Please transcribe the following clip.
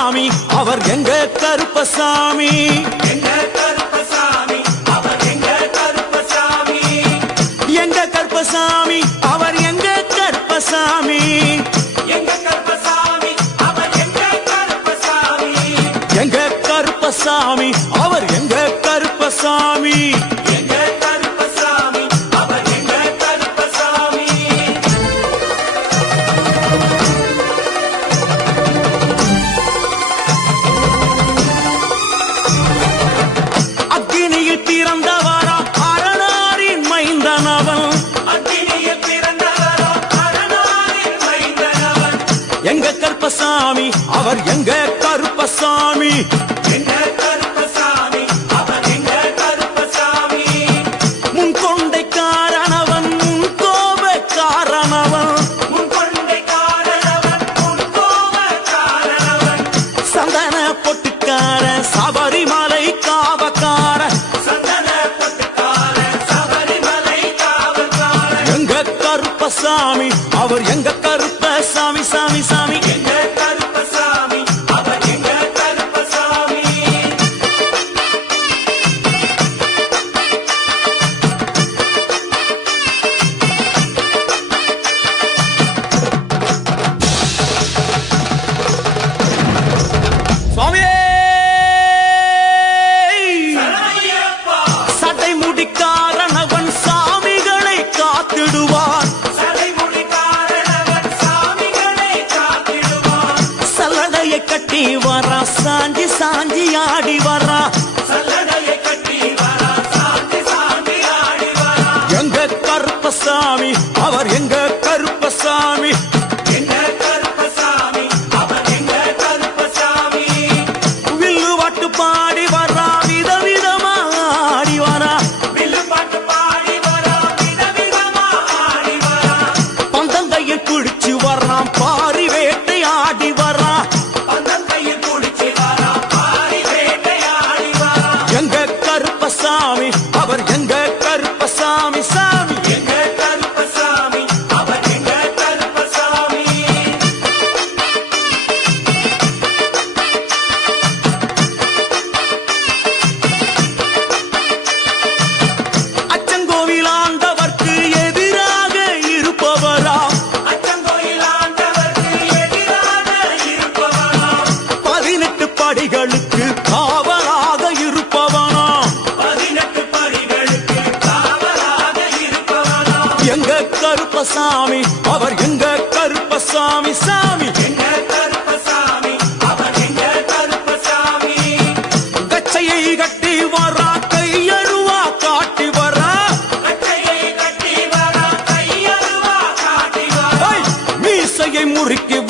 கருப்பசாமி அவர் எங்க கருப்பசாமி எங்க கருப்பசாமி அவர் எங்க கருப்பசாமி எங்க கருப்பசாமி அவர் எங்க கருப்பசாமி எங்க கருப்பசாமி அவர் எங்க கருப்பசாமி எங்க கருப்பசாமி அவர் எங்க கருப்பசாமி எங்க கருப்பசாமி அவர் எங்க கருப்பசாமி அக்கினியில் பிறந்தவரா அரணாரின் மைந்தனவன் அக்கினியில் பிறந்தவரோ அரணாரின் மைந்தனவன் எங்க கருப்பசாமி அவர் எங்க கருப்பசாமி எங்க கருப்பசாமி அவர் எங்க கருப்பசாமி முன்கொண்டைக்காரனவன் முன்கோபக்காரனவன் முன்கொண்டைக்காரனவன் முன்கோபக்காரனவன் சந்தன பொட்டுக்கார சபரிமலை காவக்கார சந்தன பொட்டுக்கார சபரிமலை காவல்காரன் எங்க கருப்பசாமி அவர் எங்க கருப்பசாமி சாமி சாமி எங்க கருப்பசாமி அவர் எங்க கருப்பசாமி சுவாமியே ஐயப்பா சட்டை முடிக்காரனவன் சாமிகளை காத்திடுவான் சடைமுடிக்காரனவன் சாமிகளை காத்திடுவான் சல்லடையை கட்டி வரா சாஞ்சி சாஞ்சி ஆடி வரா சல்லடையை கட்டி வரா சாந்தி சாந்தி ஆடி வரா எங்க கருப்பசாமி அவர் எங்க கருப்பசாமி எங்க கருப்பசாமி அவர் எங்க கருப்பசாமி வில்லு வாட்டு பாடி வரா விதவிதமா ஆடி வரா வில்லு பாட்டு பாடி வரா விதவிதமா ஆடி வரா பந்தங்கையை குடிச்சு வர்றான் பாரி வேட்டை ஆடி வரா பந்தங்கையில் குடிச்சு வரா பாரி வேட்டையாடி வரா எங்க கருப்பசாமி அவர் எங்க கருப்பசாமி சாமி எங்க கருப்பசாமி அவர் எங்க கருப்பசாமி அச்சங்கோவில் ஆண்டவர்க்கு எதிராக இருப்பவரா அச்சங்கோயில் ஆண்டவர்க்கு எதிராக இருப்பவனாம் 18 படிகளுக்கு காவலாக இருப்பவனா 18 படிகளுக்கு காவலாக இருப்பவனாம் எங்க கருப்பசாமி அவர் எங்க கருப்பசாமி சாமி எங்க கருப்பசாமி அவர் எங்க கருப்பசாமி கச்சையை கட்டி வரா கையழுவா காட்டி வரா கட்டையை கட்டி வரா கையருவா காட்டி வரா மீசையை முறுக்கி